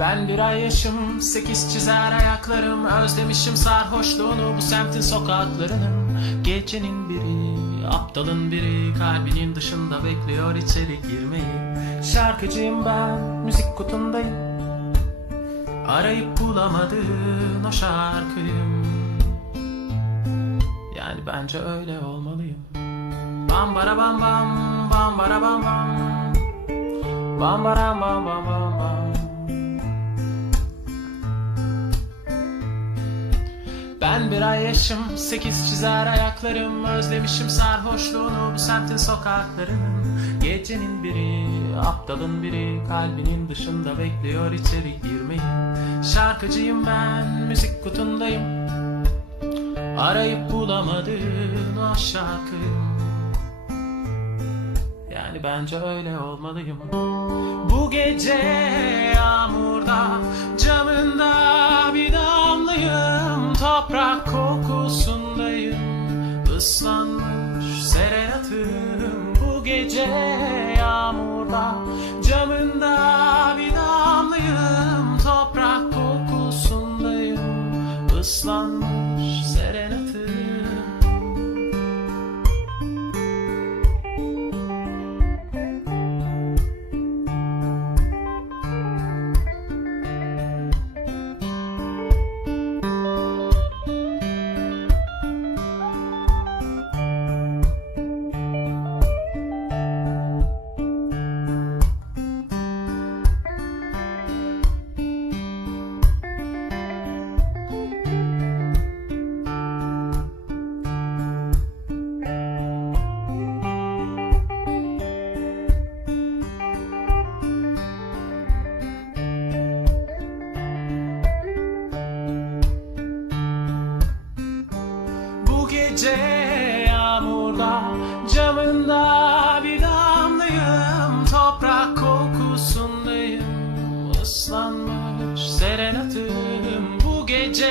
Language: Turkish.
Ben bir ay yaşım, sekiz çizer ayaklarım Özlemişim sarhoşluğunu bu semtin sokaklarının Gecenin biri, aptalın biri Kalbinin dışında bekliyor içeri girmeyi. Şarkıcıyım ben, müzik kutundayım. Arayıp bulamadığın o şarkıyım. Yani bence öyle olmalıyım. Bam bara bam bam, bam bara bam bam. Bam bara bam bam bam bam Ben bir ay yaşım, sekiz çizer ayaklarım Özlemişim sarhoşluğunu bu semtin sokaklarının Gecenin biri, aptalın biri Kalbinin dışında bekliyor içeri girmeyi. Şarkıcıyım ben, müzik kutundayım. Arayıp bulamadığın o şarkıyım Yani bence öyle olmalıyım. Bu gece yağmurda gece yağmurda Camında bir damlayım Toprak kokusundayım Islanmış gece yağmurda camında bir damlayım Toprak kokusundayım. Islanmış serenatım Bu gece